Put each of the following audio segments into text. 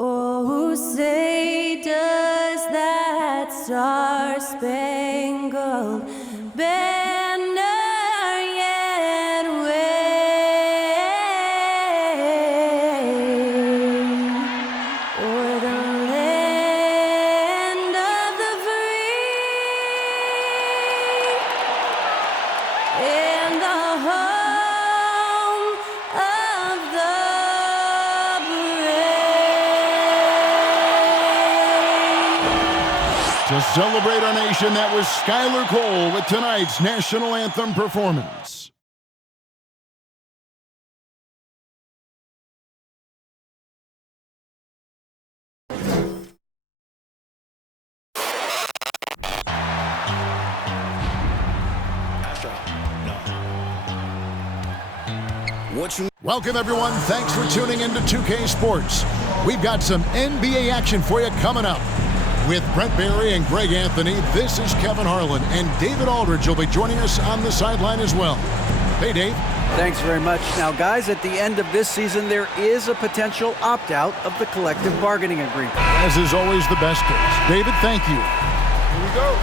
Oh, say does that star-spangled banner yet wave o'er the land of the free and the home of the To celebrate our nation, that was Skylar Cole with tonight's national anthem performance. Welcome, everyone. Thanks for tuning into 2K Sports. We've got some NBA action for you coming up. With Brent Barry and Greg Anthony, this is Kevin Harlan, and David Aldridge will be joining us on the sideline as well. Hey, Dave. Thanks very much. Now, guys, at the end of this season, there is a potential opt-out of the collective bargaining agreement. As is always the best case. David, thank you. Here we go.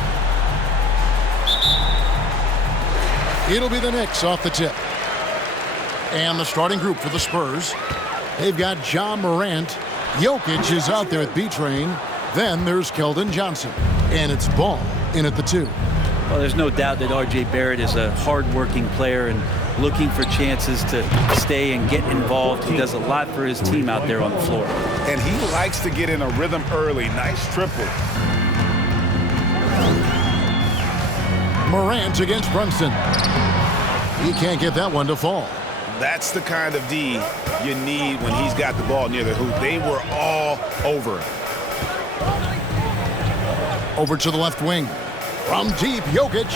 It'll be the Knicks off the tip. And the starting group for the Spurs. They've got John Morant. Jokic is out there at B-Train. Then there's Keldon Johnson. And it's Ball in at the 2. Well, there's no doubt that R.J. Barrett is a hard-working player and looking for chances to stay and get involved. He does a lot for his team out there on the floor. And he likes to get in a rhythm early. Nice triple. Morant against Brunson. He can't get that one to fall. That's the kind of D you need when he's got the ball near the hoop. They were all over him. Over to the left wing. From deep, Jokic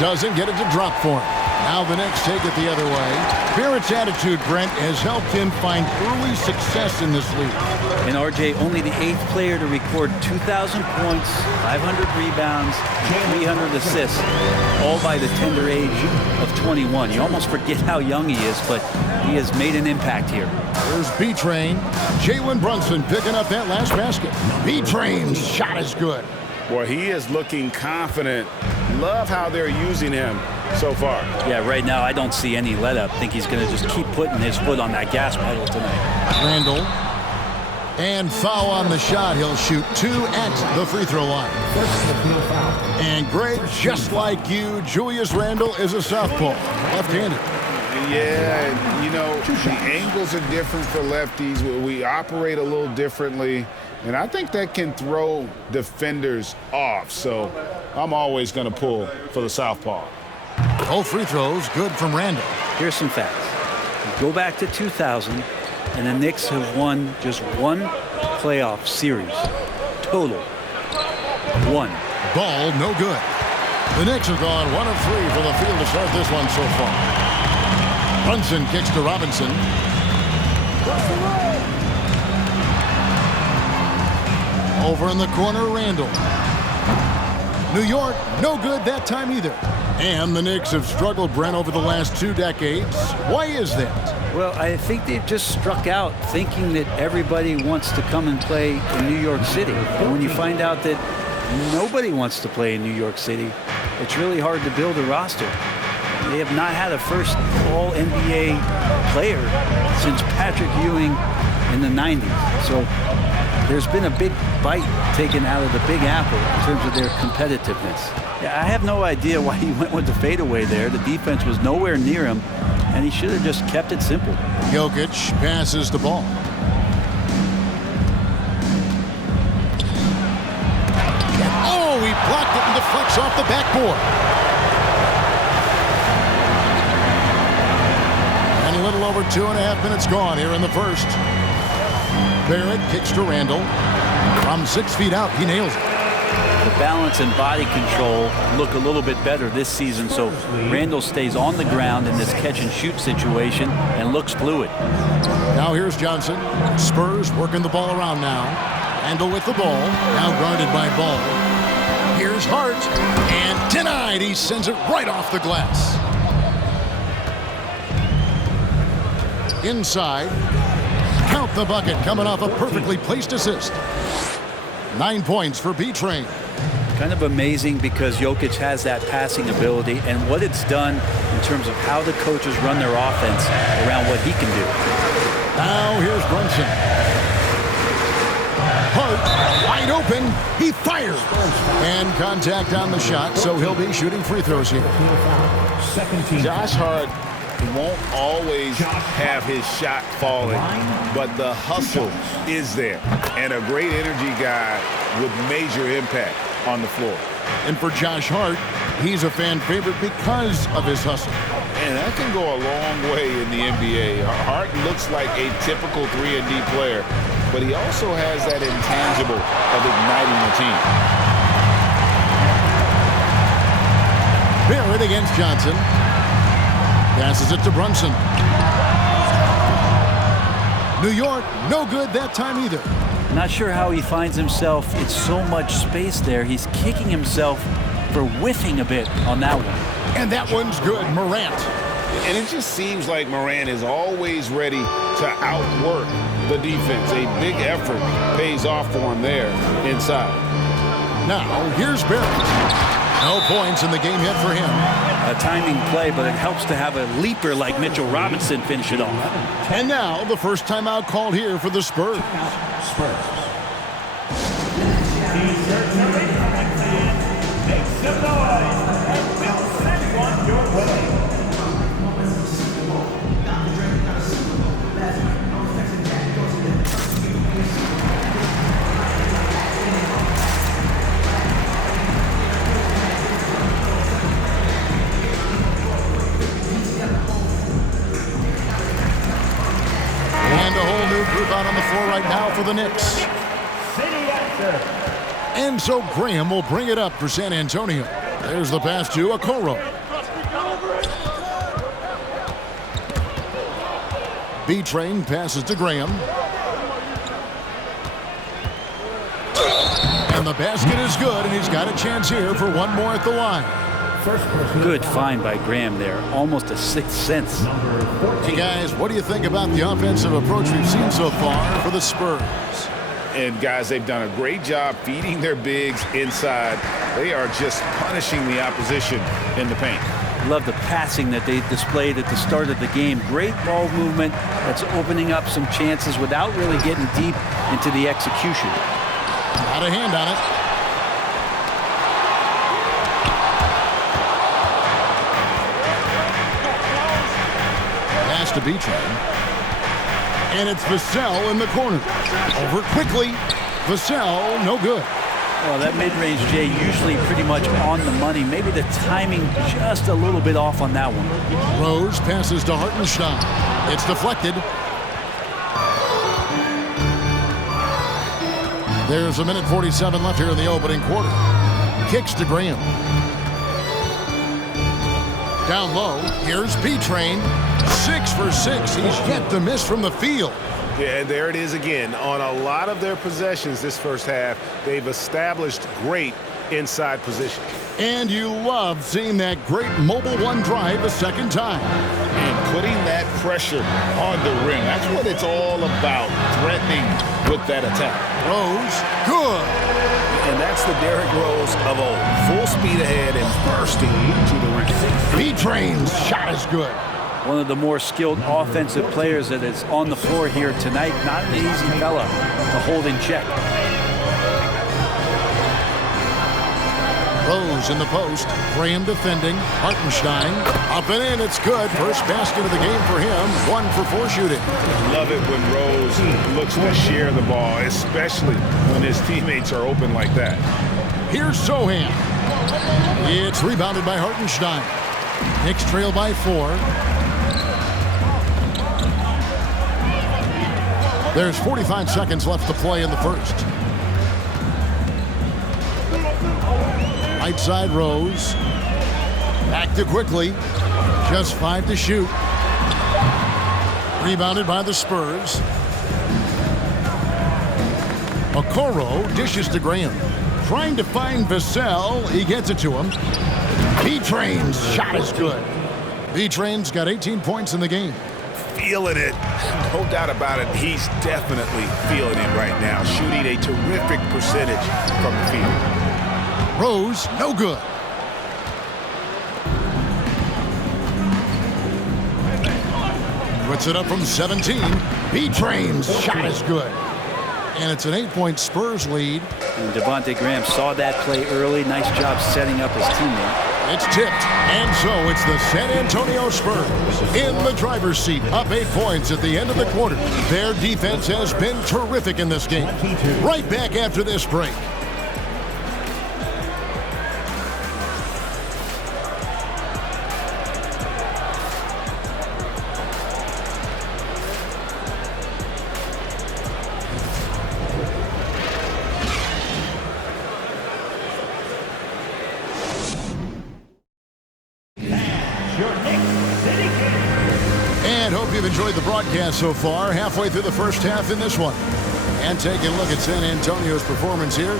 doesn't get it to drop for him. Now the Knicks take it the other way. Barrett's attitude, Brent, has helped him find early success in this league. And R.J. only the 8th player to record 2,000 points, 500 rebounds, 300 assists, all by the tender age of 21. You almost forget how young he is, but he has made an impact here. There's B-Train. Jalen Brunson picking up that last basket. B-Train's shot is good. Boy, he is looking confident. Love how they're using him so far. Yeah, right now I don't see any let-up. I think he's going to just keep putting his foot on that gas pedal tonight. Randall. And foul on the shot. He'll shoot 2 at the free throw line. And Greg, just like you, Julius Randle is a southpaw, left-handed. Yeah, you know, the angles are different for lefties. We operate a little differently. And I think that can throw defenders off. So I'm always going to pull for the southpaw. Both free throws good from Randall. Here's some facts. Go back to 2000, and the Knicks have won just one playoff series. Total. 1. Ball, no good. The Knicks have gone 1 of 3 for the field to start this one so far. Brunson kicks to Robinson. Over in the corner, Randall. New York, no good that time either. And the Knicks have struggled, Brent, over the last 2 decades. Why is that? Well, I think they've just struck out thinking that everybody wants to come and play in New York City. And when you find out that nobody wants to play in New York City, it's really hard to build a roster. They have not had a first All-NBA player since Patrick Ewing in the 90s. So there's been a big bite taken out of the Big Apple in terms of their competitiveness. Yeah, I have no idea why he went with the fadeaway there. The defense was nowhere near him, and he should have just kept it simple. Jokic passes the ball. Oh, he blocked it and deflects off the backboard. And a little over 2.5 minutes gone here in the first. Barrett kicks to Randall. From 6 feet out, he nails it. The balance and body control look a little bit better this season, so Randall stays on the ground in this catch-and-shoot situation and looks fluid. Now here's Johnson. Spurs working the ball around now. Randall with the ball, now guarded by Ball. Here's Hart, and denied right, he sends it right off the glass. Inside. Count the bucket, coming off a perfectly placed assist. 9 points for B-Train. Kind of amazing because Jokic has that passing ability and what it's done in terms of how the coaches run their offense around what he can do. Now here's Brunson. Hart, wide open. He fires. And contact on the shot, so he'll be shooting free throws here. Josh Hart won't always have his shot falling, but the hustle is there. And a great energy guy with major impact on the floor. And for Josh Hart, he's a fan favorite because of his hustle. And that can go a long way in the NBA. Hart looks like a typical 3-and-D player, but he also has that intangible of igniting the team. Barrett against Johnson. Passes it to Brunson. New York, no good that time either. Not sure how he finds himself in so much space there. He's kicking himself for whiffing a bit on that one. And that one's good, Morant. And it just seems like Morant is always ready to outwork the defense. A big effort pays off for him there inside. Now, here's Barrett. No points in the game yet for him. A timing play, but it helps to have a leaper like Mitchell Robinson finish it off. And now, the first timeout called here for the Spurs. Make some noise and we'll send one your way. And a whole new group out on the floor right now for the Knicks. And so Graham will bring it up for San Antonio. There's the pass to Okoro. B-Train passes to Graham. And the basket is good, and he's got a chance here for one more at the line. Good find by Graham there. Almost a sixth sense. Hey, guys, what do you think about the offensive approach we've seen so far for the Spurs? And, guys, they've done a great job feeding their bigs inside. They are just punishing the opposition in the paint. Love the passing that they displayed at the start of the game. Great ball movement that's opening up some chances without really getting deep into the execution. Got a hand on it. Pass to B-Train. And it's Vassell in the corner. Over quickly. Vassell, no good. Well, that mid-range, Jay, usually pretty much on the money. Maybe the timing just a little bit off on that one. Rose passes to Hartenstein. It's deflected. There's a minute 47 left here in the opening quarter. Kicks to Graham. Down low, here's B-Train. 6 for 6. He's yet to miss from the field. Yeah, and there it is again. On a lot of their possessions this first half, they've established great inside position. And you love seeing that great mobile one drive a second time. And putting that pressure on the rim. That's what it's all about, threatening with that attack. Rose, good. And that's the Derrick Rose of old. Full speed ahead and bursting to the rim. B-Train's shot is good. One of the more skilled offensive players that is on the floor here tonight. Not an easy fella to hold in check. Rose in the post. Graham defending. Hartenstein up and in. It's good. First basket of the game for him. 1 for 4 shooting. Love it when Rose looks to share the ball, especially when his teammates are open like that. Here's Sohan. It's rebounded by Hartenstein. Knicks trail by 4. There's 45 seconds left to play in the first. Right side Rose. Back to quickly. Just 5 to shoot. Rebounded by the Spurs. Okoro dishes to Graham. Trying to find Vassell. He gets it to him. B-Train's shot is good. B-Train's got 18 points in the game. Feeling it. No doubt about it. He's definitely feeling it right now. Shooting a terrific percentage from the field. Rose, no good. Puts it up from 17. B-Train's shot is good. And it's an 8-point Spurs lead. And Devontae Graham saw that play early. Nice job setting up his teammate. It's tipped, and so it's the San Antonio Spurs in the driver's seat, up 8 points at the end of the quarter. Their defense has been terrific in this game. Right back after this break. And hope you've enjoyed the broadcast so far. Halfway through the first half in this one. And taking a look at San Antonio's performance here.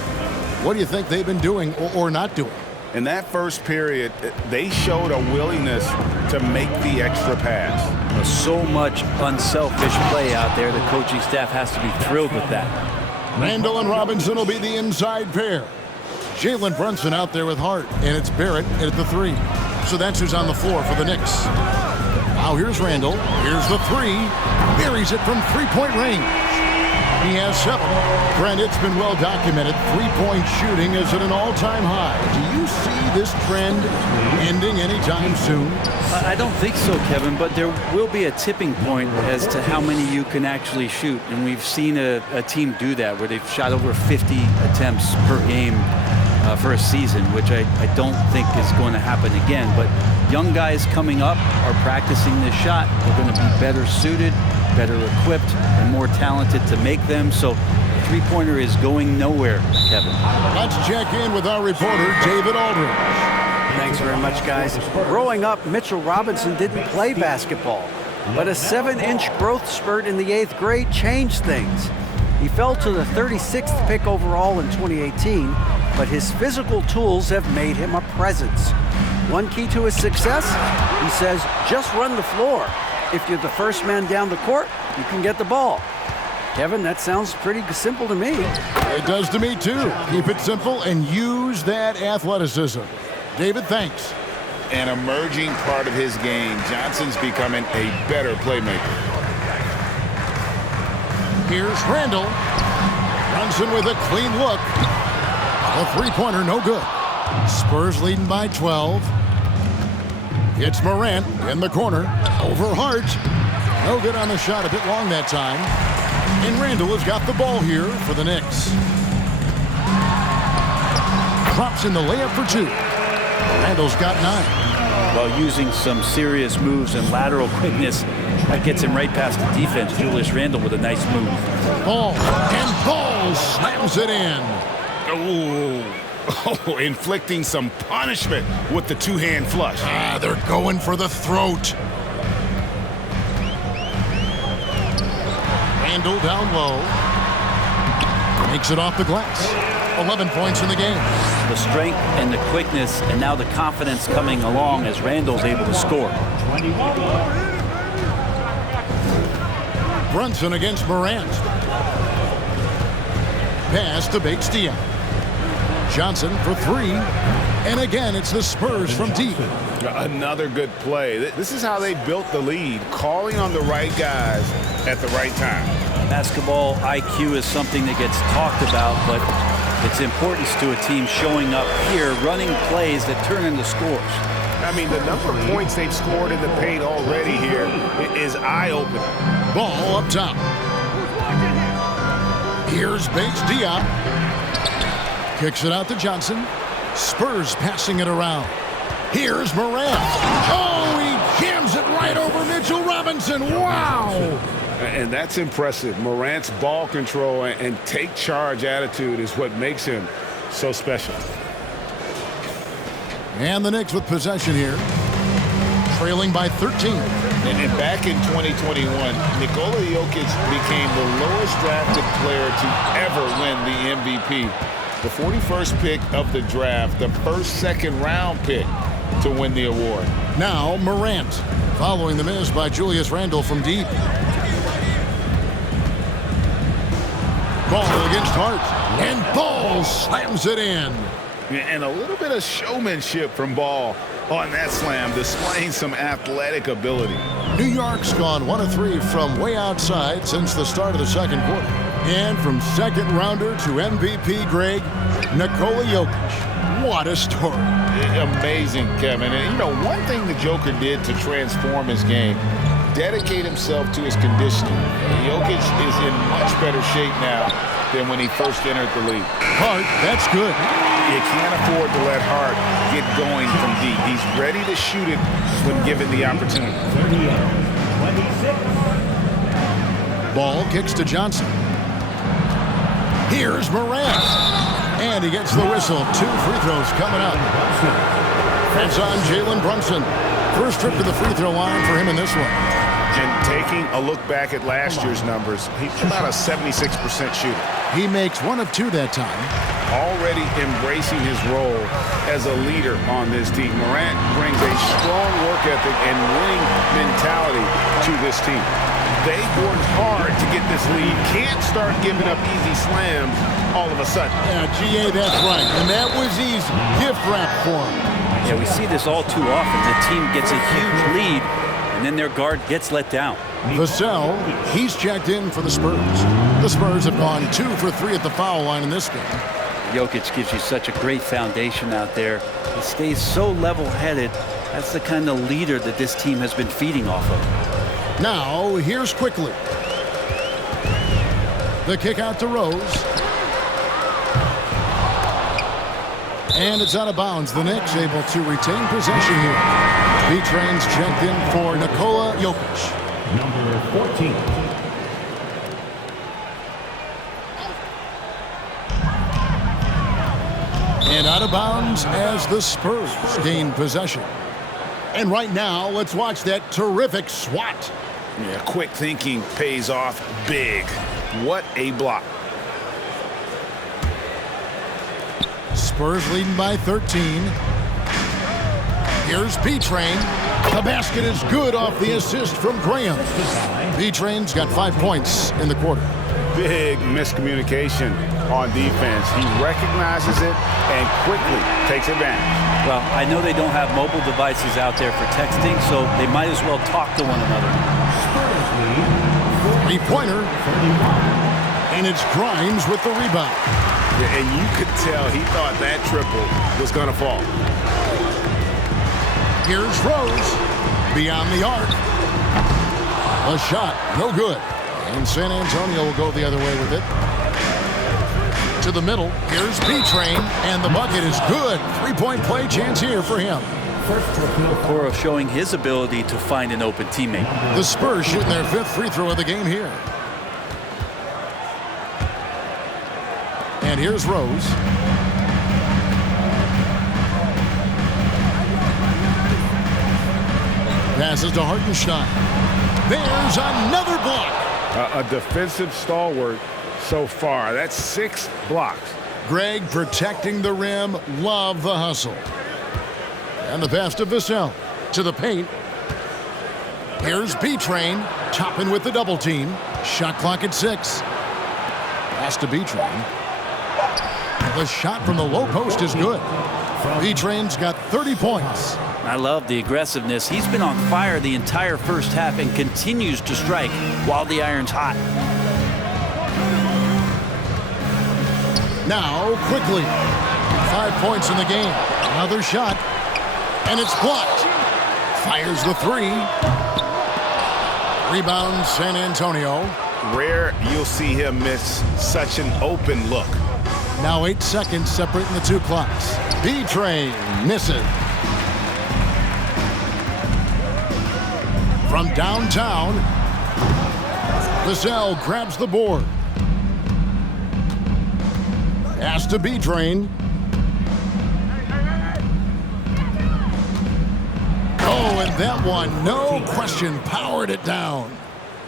What do you think they've been doing or not doing? In that first period, they showed a willingness to make the extra pass. So much unselfish play out there. The coaching staff has to be thrilled with that. Randall and Robinson will be the inside pair. Jalen Brunson out there with Hart, and it's Barrett at the 3. So that's who's on the floor for the Knicks. Now here's Randall. Here's the 3. Buries it from three-point range. He has 7. Brent, it's been well documented. Three-point shooting is at an all-time high. Do you see this trend ending anytime soon? I don't think so, Kevin, but there will be a tipping point as to how many you can actually shoot. And we've seen a team do that where they've shot over 50 attempts per game for a season, which I don't think is going to happen again. But young guys coming up are practicing this shot. They're going to be better suited, better equipped, and more talented to make them. So the three-pointer is going nowhere, Kevin. Let's check in with our reporter, David Aldridge. Thanks very much, guys. Growing up, Mitchell Robinson didn't play basketball, but a 7-inch growth spurt in the 8th grade changed things. He fell to the 36th pick overall in 2018, but his physical tools have made him a presence. One key to his success, he says, just run the floor. If you're the first man down the court, you can get the ball. Kevin, that sounds pretty simple to me. It does to me, too. Keep it simple and use that athleticism. David, thanks. An emerging part of his game, Johnson's becoming a better playmaker. Here's Randall. Brunson with a clean look. The three-pointer, no good. Spurs leading by 12. It's Morant in the corner. Over Hart. No good on the shot. A bit long that time. And Randall has got the ball here for the Knicks. Drops in the layup for 2. Randall's got 9. While using some serious moves and lateral quickness, that gets him right past the defense. Julius Randle with a nice move. Ball. And Ball slams it in. Oh, inflicting some punishment with the two-hand flush. They're going for the throat. Randall down low. Makes it off the glass. 11 points in the game. The strength and the quickness and now the confidence coming along as Randall's able to score. Brunson against Morant. Pass to Bates-Diop. Johnson for 3. And again, it's the Spurs from deep. Another good play. This is how they built the lead, calling on the right guys at the right time. Basketball IQ is something that gets talked about, but it's importance to a team showing up here, running plays that turn into scores. I mean, the number of points they've scored in the paint already here is eye-opening. Ball up top. Here's Bates-Diop. Kicks it out to Johnson. Spurs passing it around. Here's Morant. Oh, he jams it right over Mitchell Robinson. Wow! And that's impressive. Morant's ball control and take charge attitude is what makes him so special. And the Knicks with possession here. Trailing by 13. And back in 2021, Nikola Jokic became the lowest drafted player to ever win the MVP. The 41st pick of the draft, the first second-round pick. to win the award. Now Morant, following the miss by Julius Randle from deep. Ball against Hart, and Ball slams it in. And a little bit of showmanship from Ball on that slam, displaying some athletic ability. New York's gone 1 of 3 from way outside since the start of the second quarter. And from second rounder to MVP, Greg, Nikola Jokic. What a story. Amazing, Kevin. And, you know, one thing the Joker did to transform his game, dedicate himself to his conditioning. Jokic is in much better shape now than when he first entered the league. Hart, that's good. You can't afford to let Hart get going from deep. He's ready to shoot it when given the opportunity. 26. Ball kicks to Johnson. Here's Morant. And he gets the whistle. 2 free throws coming up. That's on Jalen Brunson. First trip to the free throw line for him in this one. And taking a look back at last year's numbers, he's about a 76% shooter. He makes 1 of 2 that time. Already embracing his role as a leader on this team. Morant brings a strong work ethic and winning mentality to this team. They've worked hard to get this lead. Can't start giving up easy slams all of a sudden. Yeah, GA, that's right. And that was easy. Gift wrap for him. Yeah, we see this all too often. The team gets a huge lead, and then their guard gets let down. Vassell, he's checked in for the Spurs. The Spurs have gone 2 for 3 at the foul line in this game. Jokic gives you such a great foundation out there. He stays so level-headed. That's the kind of leader that this team has been feeding off of. Now, here's Quickly. The kick out to Rose. And it's out of bounds. The Knicks able to retain possession here. B-Train's checked in for Nikola Jokic. Number 14. And out of bounds as the Spurs gain possession. And right now, let's watch that terrific swat. Yeah, quick thinking pays off big. What a block. Spurs leading by 13. Here's B-Train. The basket is good off the assist from Graham. B-Train's got 5 points in the quarter. Big miscommunication on defense. He recognizes it and quickly takes advantage. Well, I know they don't have mobile devices out there for texting, so they might as well talk to one another. 3-pointer. And it's Grimes with the rebound. Yeah, and you could tell he thought that triple was going to fall. Here's Rose. Beyond the arc. A shot. No good. And San Antonio will go the other way with it. To the middle. Here's B-Train. And the bucket is good. 3-point play chance here for him. Okoro showing his ability to find an open teammate. The Spurs shooting their 5th free throw of the game here. And here's Rose. Passes to Hartenstein. There's another block. A defensive stalwart so far. That's 6 blocks. Greg protecting the rim. Love the hustle. And the pass to Vassell. To the paint. Here's B-Train. Chopping with the double team. Shot clock at 6. Pass to B-Train. The shot from the low post is good. B-Train's got 30 points. I love the aggressiveness. He's been on fire the entire first half and continues to strike while the iron's hot. Now, Quickly. 5 points in the game. Another shot. And it's blocked. Fires the 3. Rebound, San Antonio. Rare you'll see him miss such an open look. Now 8 seconds separating the 2 clocks. B-Train misses. From downtown, Vassell grabs the board. Pass to B-Train. Oh, and that one, no question, powered it down.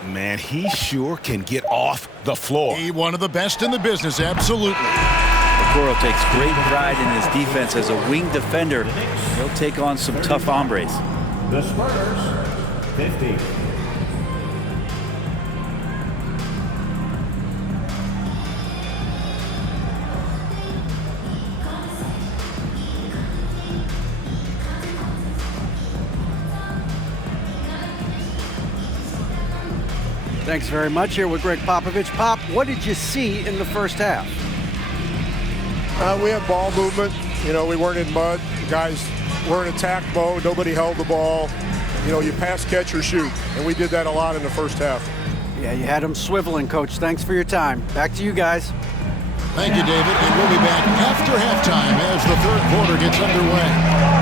Man, he sure can get off the floor. He one of the best in the business, absolutely. Okoro takes great pride in his defense as a wing defender. He'll take on some tough hombres. The Spurs, 50. Thanks very much. Here with Greg Popovich. Pop, what did you see in the first half? We had ball movement. You know, we weren't in mud. The guys were in attack mode. Nobody held the ball. You know, you pass, catch, or shoot. And we did that a lot in the first half. Yeah, you had them swiveling, Coach. Thanks for your time. Back to you guys. Thank you, David. And we'll be back after halftime as the third quarter gets underway.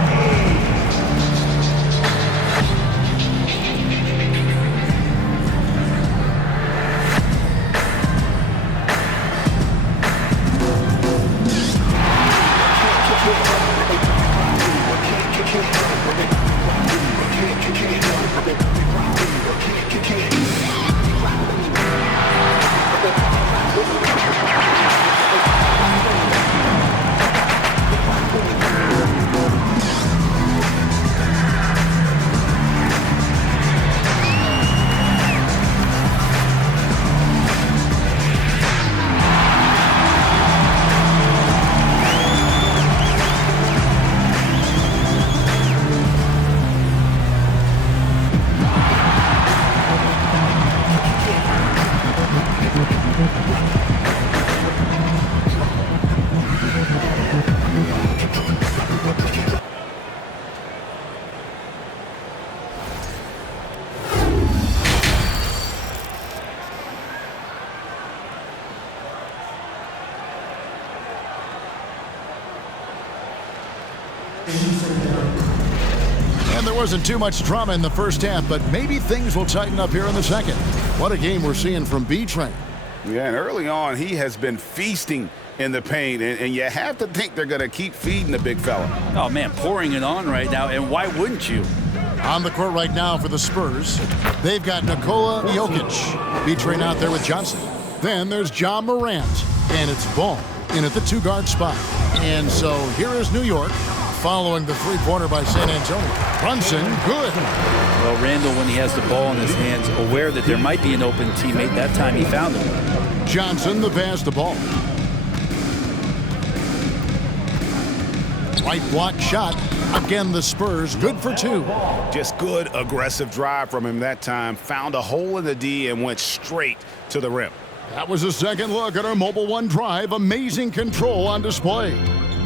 And there wasn't too much drama in the first half, but maybe things will tighten up here in the second. What a game we're seeing from B-Train. Yeah, and early on, he has been feasting in the paint, and you have to think they're going to keep feeding the big fella. Oh, man, pouring it on right now, and why wouldn't you? On the court right now for the Spurs, they've got Nikola Jokic. B-Train out there with Johnson. Then there's John Morant, and it's Ball in at the two-guard spot. And so here is New York following the three-pointer by San Antonio. Brunson, good. Well, Randall, when he has the ball in his hands, aware that there might be an open teammate, that time he found him. Johnson, the pass to Ball. Right block shot. Again, the Spurs, good for two. Just good, aggressive drive from him that time. Found a hole in the D and went straight to the rim. That was a second look at our Mobile One drive. Amazing control on display.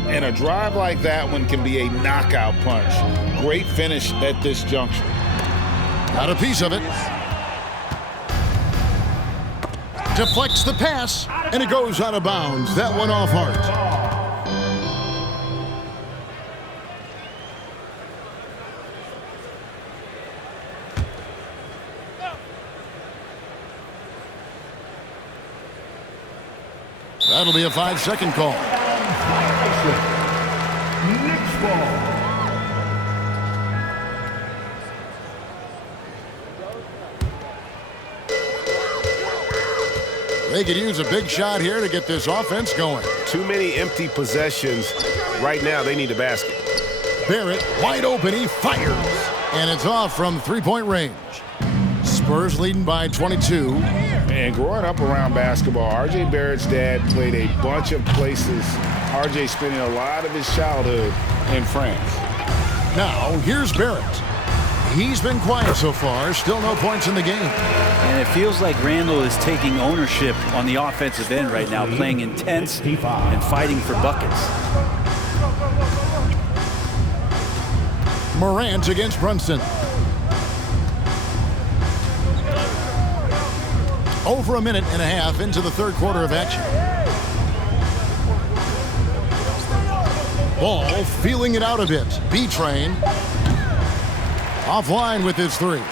And a drive like that one can be a knockout punch. Great finish at this juncture. Got a piece of it. Deflects the pass, and it goes out of bounds. That one off Hart. That'll be a 5-second call. Knicks ball. They could use a big shot here to get this offense going. Too many empty possessions. Right now, they need a basket. Barrett, wide open, he fires. And it's off from three-point range. Spurs leading by 22. And growing up around basketball, R.J. Barrett's dad played a bunch of places. R.J. spending a lot of his childhood in France. Now, here's Barrett. He's been quiet so far. Still no points in the game. And it feels like Randall is taking ownership on the offensive end right now, playing intense and fighting for buckets. Morant against Brunson. Over a minute and a half into the third quarter of action. Ball feeling it out a bit. B-Train offline with his three.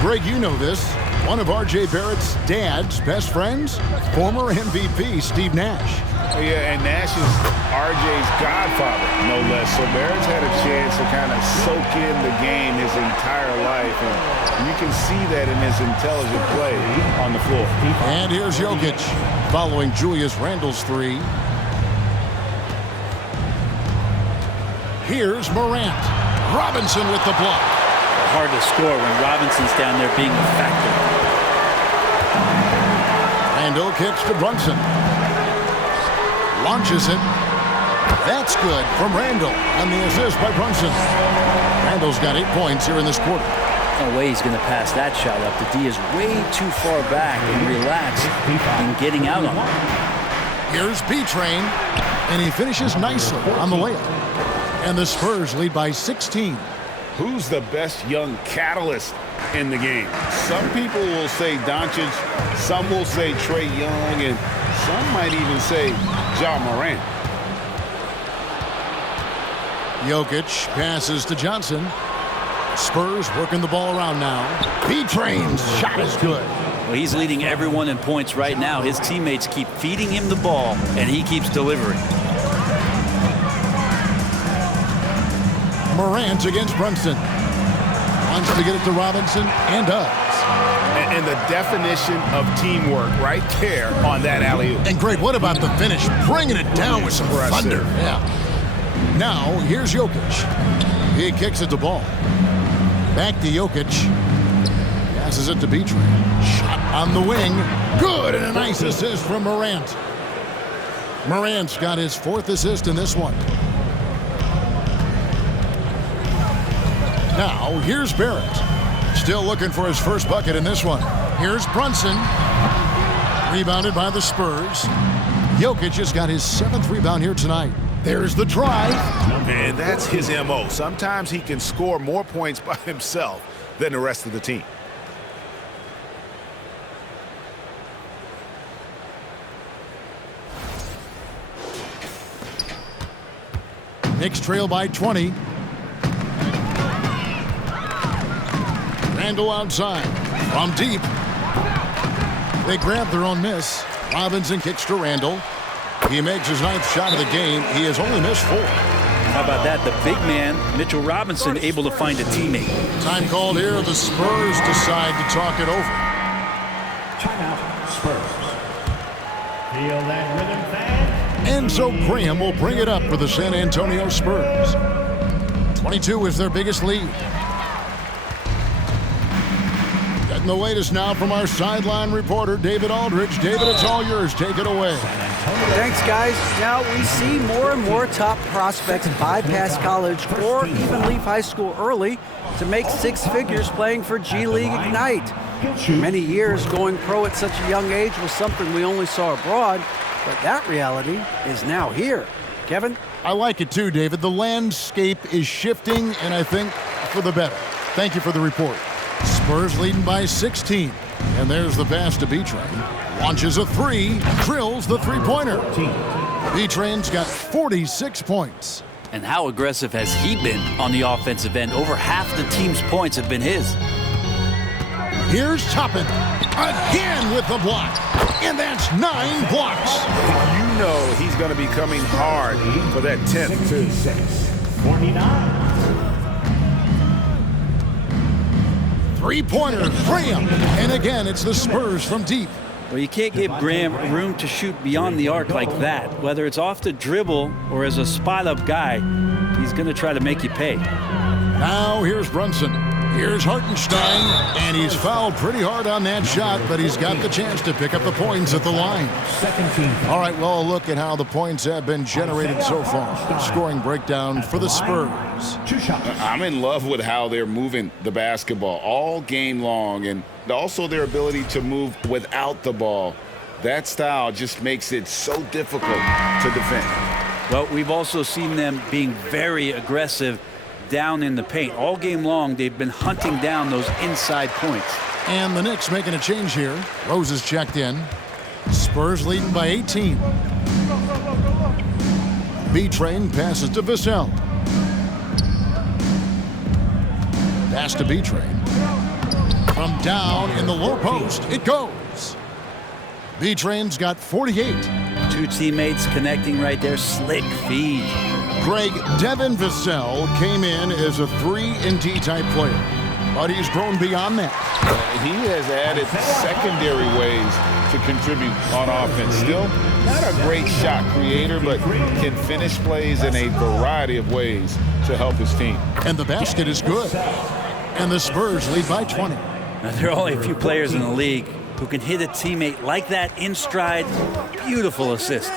Greg, you know this. One of R.J. Barrett's dad's best friends, former MVP Steve Nash. Yeah, and Nash is R.J.'s godfather, no less. So Barrett's had a chance to kind of soak in the game his entire life, and you can see that in his intelligent play on the floor. And here's Jokic following Julius Randle's three. Here's Morant. Robinson with the block. Hard to score when Robinson's down there being a factor. Randall kicks to Brunson. Launches it. That's good from Randall on the assist by Brunson. Randall's got 8 points here in this quarter. No way he's going to pass that shot up. The D is way too far back and relaxed in getting out on it. Here's B-Train, and he finishes nicely on the layup. And the Spurs lead by 16. Who's the best young catalyst in the game? Some people will say Doncic, some will say Trae Young, and some might even say Ja Morant. Jokic passes to Johnson. Spurs working the ball around now. B-Train's shot is good. Well, he's leading everyone in points right now. His teammates keep feeding him the ball, and he keeps delivering. Morant against Brunson. Wants to get it to Robinson, and does. And the definition of teamwork right there on that alley-oop. And Greg, what about the finish? Bringing it down with some thunder. Yeah. Now, here's Jokic. He kicks it to Ball. Back to Jokic. Passes it to B-Train. Shot on the wing. Good, and a nice assist from Morant. Morant's got his 4th assist in this one. Now, here's Barrett. Still looking for his first bucket in this one. Here's Brunson. Rebounded by the Spurs. Jokic has got his 7th rebound here tonight. There's the drive. And that's his MO. Sometimes he can score more points by himself than the rest of the team. Knicks trail by 20. Randall outside. From deep. They grab their own miss. Robinson kicks to Randall. He makes his 9th shot of the game. He has only missed 4. How about that? The big man, Mitchell Robinson, able to find a teammate. Time called here. The Spurs decide to talk it over. Timeout, Spurs. Feel that rhythm, fans? Enzo Graham will bring it up for the San Antonio Spurs. 22 is their biggest lead. Getting the latest now from our sideline reporter, David Aldridge. David, it's all yours. Take it away. Thanks, guys. Now, we see more and more top prospects bypass college or even leave high school early to make 6 figures playing for G League Ignite. For many years, going pro at such a young age was something we only saw abroad, but that reality is now here. Kevin? I like it too, David. The landscape is shifting, and I think for the better. Thank you for the report. Spurs leading by 16. And there's the pass to B-Train. Launches a 3, drills the 3-pointer. B-Train's got 46 points. And how aggressive has he been on the offensive end? Over half the team's points have been his. Here's Toppin again with the block. And that's 9 blocks. You know he's going to be coming hard for that 10th, too. 49. 3-pointer, Graham. And again, it's the Spurs from deep. Well, you can't give Graham room to shoot beyond the arc like that. Whether it's off the dribble or as a spot-up guy, he's going to try to make you pay. Now here's Brunson. Here's Hartenstein, and he's fouled pretty hard on that shot, but he's got the chance to pick up the points at the line. All right, well, look at how the points have been generated so far. Scoring breakdown for the Spurs. I'm in love with how they're moving the basketball all game long, and also their ability to move without the ball. That style just makes it so difficult to defend. Well, we've also seen them being very aggressive down in the paint. All game long, they've been hunting down those inside points. And the Knicks making a change here. Rose is checked in. Spurs leading by 18. B-Train passes to Vassell. Pass to B-Train. From down in the low post, it goes. B-Train's got 48. 2 teammates connecting right there. Slick feed. Greg, Devin Vassell came in as a 3-and-D type player, but he's grown beyond that. He has added secondary ways to contribute on offense. Still not a great shot creator, but can finish plays in a variety of ways to help his team. And the basket is good. And the Spurs lead by 20. Now, there are only a few players in the league who can hit a teammate like that in stride. Beautiful assist.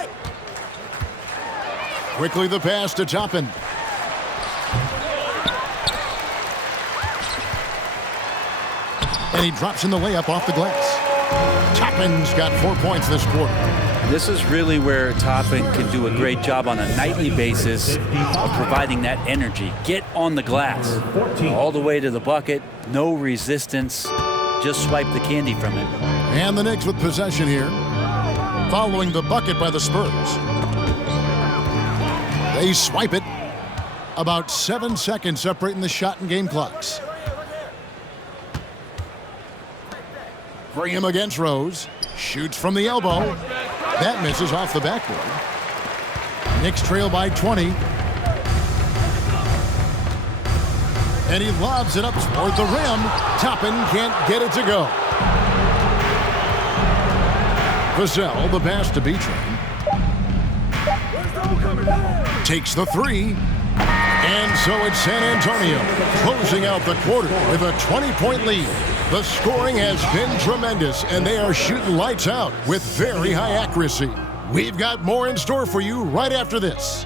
Quickly the pass to Toppin. And he drops in the layup off the glass. Toppin's got 4 points this quarter. This is really where Toppin can do a great job on a nightly basis of providing that energy. Get on the glass. All the way to the bucket. No resistance. Just swipe the candy from it. And the Knicks with possession here. Following the bucket by the Spurs. They swipe it. About 7 seconds separating the shot and game clocks. Graham against Rose. Shoots from the elbow. That misses off the backboard. Knicks trail by 20. And he lobs it up toward the rim. Toppin can't get it to go. Vassell, the pass to Beatrice. Takes the three. And so it's San Antonio closing out the quarter with a 20-point lead. The scoring has been tremendous, and they are shooting lights out with very high accuracy. We've got more in store for you right after this.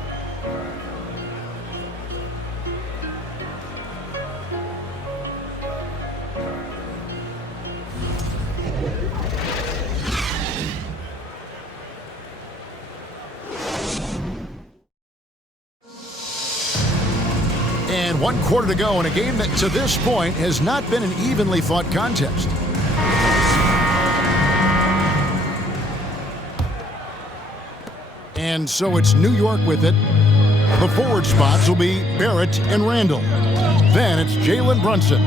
And 1 quarter to go in a game that to this point has not been an evenly fought contest. And so it's New York with it. The forward spots will be Barrett and Randall. Then it's Jalen Brunson.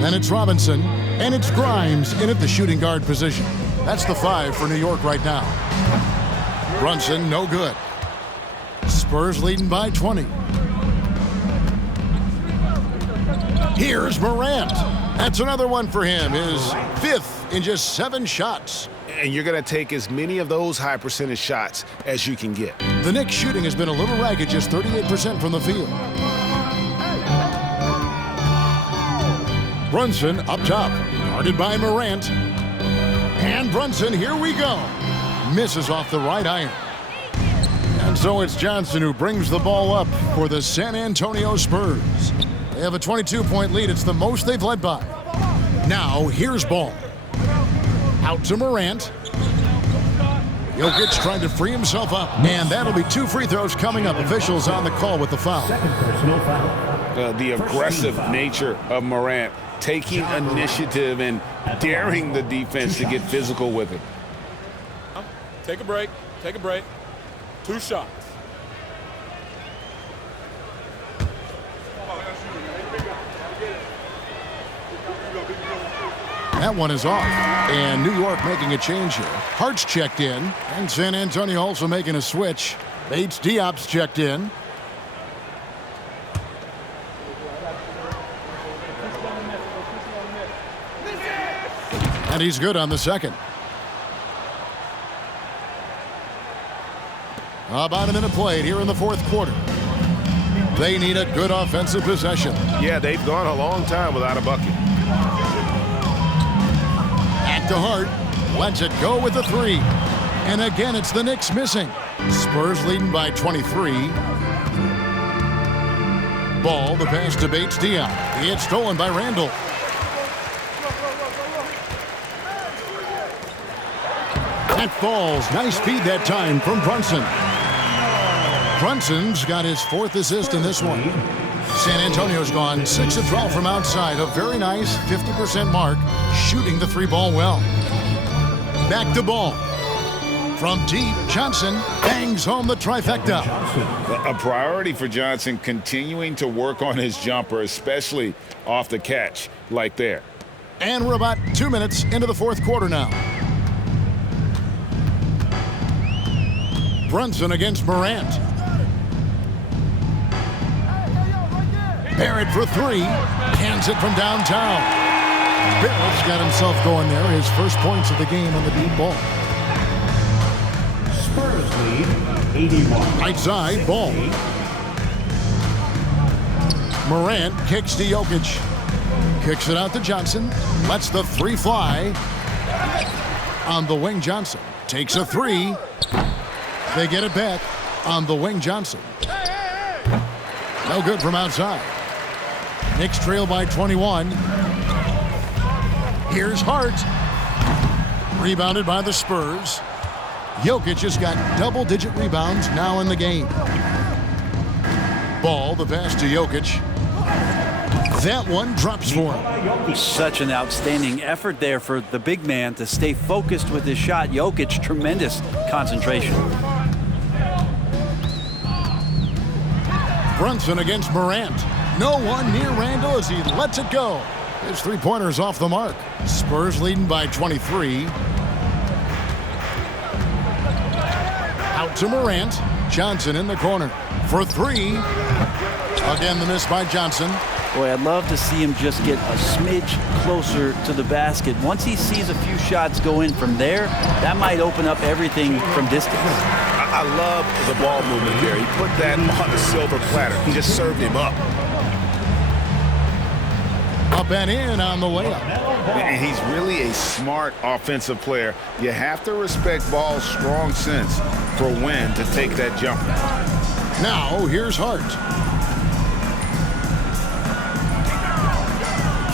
Then it's Robinson. And it's Grimes in at the shooting guard position. That's the 5 for New York right now. Brunson, no good. Spurs leading by 20. Here's Morant. That's another one for him. His 5th in just 7 shots. And you're going to take as many of those high percentage shots as you can get. The Knicks shooting has been a little ragged, just 38% from the field. Brunson up top, guarded by Morant. And Brunson, here we go. Misses off the right iron. And so it's Johnson who brings the ball up for the San Antonio Spurs. They have a 22-point lead. It's the most they've led by. Now, here's Ball. Out to Morant. Jokic trying to free himself up. And that'll be 2 free throws coming up. Officials on the call with the foul. The aggressive nature of Morant, taking initiative and daring the defense to get physical with it. Take a break. Take a break. 2 shots. That one is off. And New York making a change here. Hart's checked in. And San Antonio also making a switch. Bates Diop's checked in. And he's good on the second. About a minute played here in the 4th quarter. They need a good offensive possession. Yeah, they've gone a long time without a bucket. Back to Hart. Lets it go with the 3. And again, it's the Knicks missing. Spurs leading by 23. Ball, the pass to Bates Diop. It's stolen by Randall. That falls. Nice feed that time from Brunson. Brunson's got his 4th assist in this one. San Antonio's gone 6 of 12 from outside. A very nice 50% mark. Shooting the 3-ball well. Back to Ball. From deep, Johnson bangs home the trifecta. A priority for Johnson, continuing to work on his jumper, especially off the catch like there. And we're about 2 minutes into the 4th quarter now. Brunson against Morant. Barrett for 3. Hands it from downtown. Barrett's got himself going there. His first points of the game on the deep ball. lead, 81. Right side, ball. Morant kicks to Jokic. Kicks it out to Johnson. Lets the three fly. On the wing, Johnson takes a three. They get it back on the wing, Johnson. No good from outside. Knicks trail by 21. Here's Hart. Rebounded by the Spurs. Jokic has got double-digit rebounds now in the game. Ball, the pass to Jokic. That one drops for him. Such an outstanding effort there for the big man to stay focused with his shot. Jokic, tremendous concentration. Brunson against Morant. No one near Randall as he lets it go. His three-pointer's off the mark. Spurs leading by 23. Out to Morant. Johnson in the corner for three. Again, the miss by Johnson. Boy, I'd love to see him just get a smidge closer to the basket. Once he sees a few shots go in from there, that might open up everything from distance. I love the ball movement there. He put that on the silver platter. He just served him up. Up and in on the layup. And he's really a smart offensive player. You have to respect Ball's strong sense for when to take that jumper. Now, here's Hart.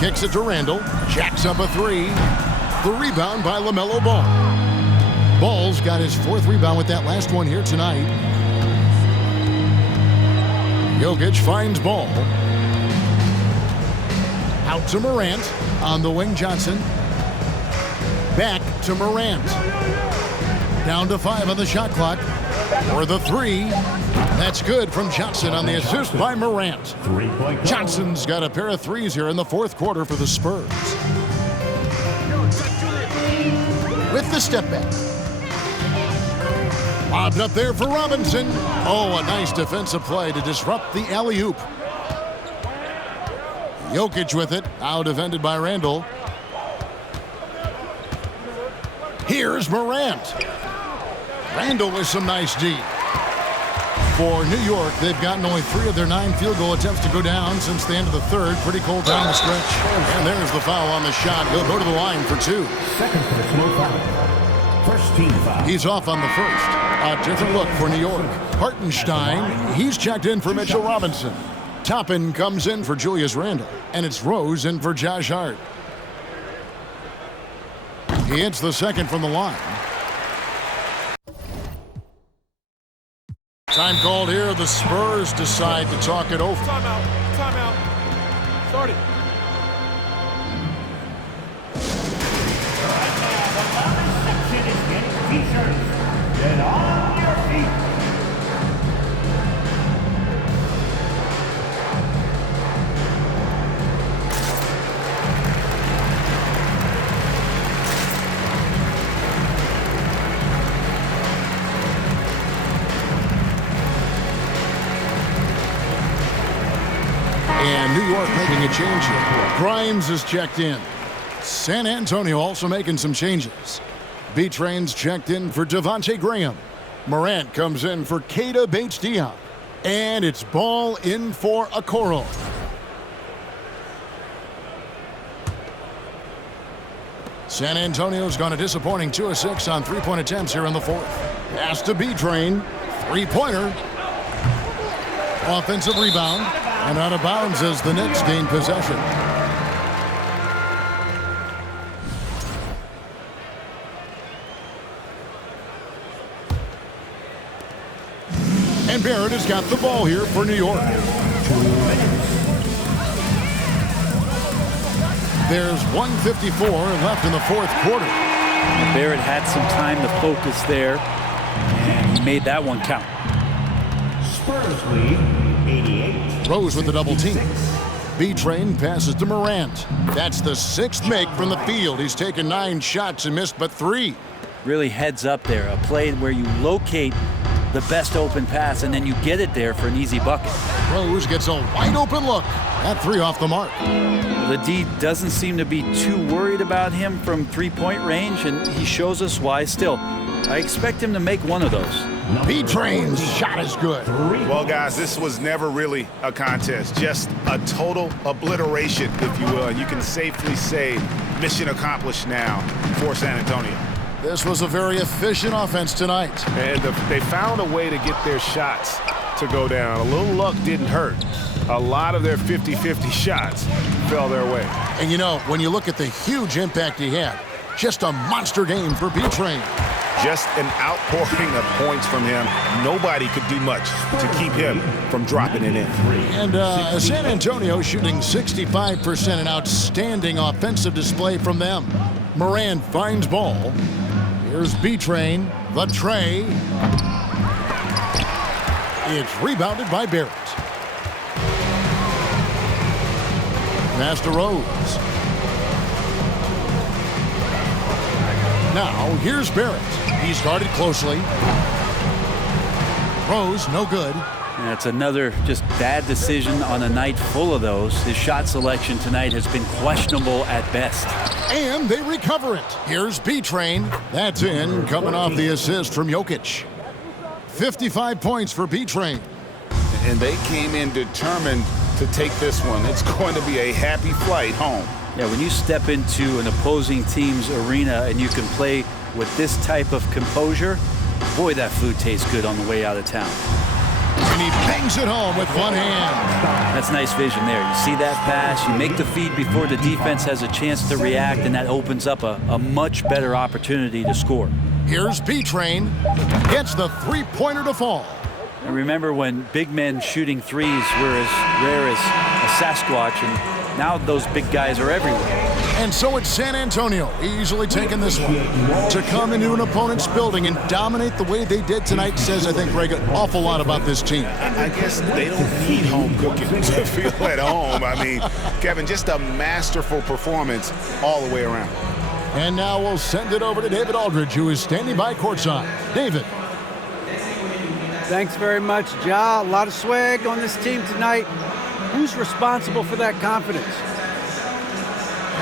Kicks it to Randall. Jacks up a three. The rebound by LaMelo Ball. Ball's got his fourth rebound with that last one here tonight. Jokic finds Ball. Out to Morant. On the wing, Johnson. Back to Morant. Down to 5 on the shot clock. For the three. That's good from Johnson on the assist by Morant. Johnson's got a pair of threes here in the fourth quarter for the Spurs. With the step back. Lobbed up there for Robinson. Oh, a nice defensive play to disrupt the alley-oop. Jokic with it. Out defended by Randall. Here's Morant. Randall with some nice D. For New York, they've gotten only 3 of their 9 field goal attempts to go down since the end of the third. Pretty cold down the stretch. And there's the foul on the shot. He'll go to the line for 2. Second personal foul. First team foul. He's off on the first. A different look for New York. Hartenstein, he's checked in for Mitchell Robinson. Toppin comes in for Julius Randle. And it's Rose in for Josh Hart. He hits the second from the line. Time called here. The Spurs decide to talk it over. Timeout. Timeout. Start it. Section is getting t-shirts. Get on your feet. And New York making a change here. Grimes is checked in. San Antonio also making some changes. B-Train's checked in for Devontae Graham. Morant comes in for Keita Bates-Diop. And it's Ball in for Okoro. San Antonio's gone a disappointing 2 of 6 on three-point attempts here in the fourth. Pass to B-Train. Three-pointer. Offensive rebound. And out of bounds as the Knicks gain possession. And Barrett has got the ball here for New York. There's 1:54 left in the fourth quarter. Barrett had some time to focus there, and he made that one count. Spurs lead 88. Rose with the double team. B-Train passes to Morant. That's the 6th make from the field. He's taken 9 shots and missed but 3. Really heads up there, a play where you locate the best open pass, and then you get it there for an easy bucket. Rose gets a wide open look. That three off the mark. The D doesn't seem to be too worried about him from three-point range, and he shows us why still. I expect him to make one of those. B-Train's shot is good. Well, guys, this was never really a contest, just a total obliteration, if you will. And you can safely say mission accomplished now for San Antonio. This was a very efficient offense tonight. And they found a way to get their shots to go down. A little luck didn't hurt. A lot of their 50-50 shots fell their way. And you know, when you look at the huge impact he had, just a monster game for B-Train. Just an outpouring of points from him. Nobody could do much to keep him from dropping it in. And San Antonio shooting 65%, an outstanding offensive display from them. Moran finds ball. Here's B-Train, the tray. It's rebounded by Barrett. Pass to Rose. Now, here's Barrett. He's guarded closely. Rose, no good. That's another just bad decision on a night full of those. His shot selection tonight has been questionable at best. And they recover it. Here's B-Train. That's in, coming off the assist from Jokic. 55 points for B-Train. And they came in determined to take this one. It's going to be a happy flight home. Yeah, when you step into an opposing team's arena and you can play with this type of composure, boy, that food tastes good on the way out of town. And he bangs it home with one hand. That's nice vision there. You see that pass, you make the feed before the defense has a chance to react, and that opens up a much better opportunity to score. Here's B-Train. Gets the three-pointer to fall. And remember when big men shooting threes were as rare as a Sasquatch, and now those big guys are everywhere. And so it's San Antonio easily taking this one. To come into an opponent's building and dominate the way they did tonight says, I think, Greg, an awful lot about this team. I guess they don't need home cooking to feel at home. I mean, Kevin, just a masterful performance all the way around. And now we'll send it over to David Aldridge, who is standing by courtside. David. Thanks very much, Ja. A lot of swag on this team tonight. Who's responsible for that confidence?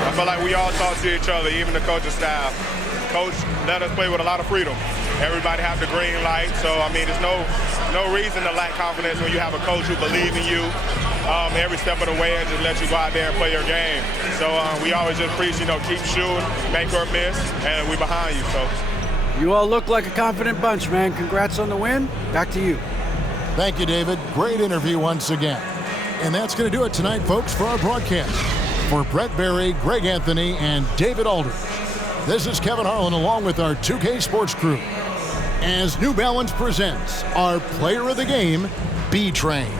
I feel like we all talk to each other, even the coaching staff. Coach let us play with a lot of freedom. Everybody have the green light, so I mean, there's no reason to lack confidence when you have a coach who believes in you every step of the way and just let you go out there and play your game. So we always just preach, keep shooting, make or miss, and we behind you. So you all look like a confident bunch, man. Congrats on the win. Back to you. Thank you, David. Great interview once again. And that's going to do it tonight, folks, for our broadcast. For Brett Barry, Greg Anthony, and David Aldridge, this is Kevin Harlan along with our 2K Sports crew as New Balance presents our player of the game, B-Train.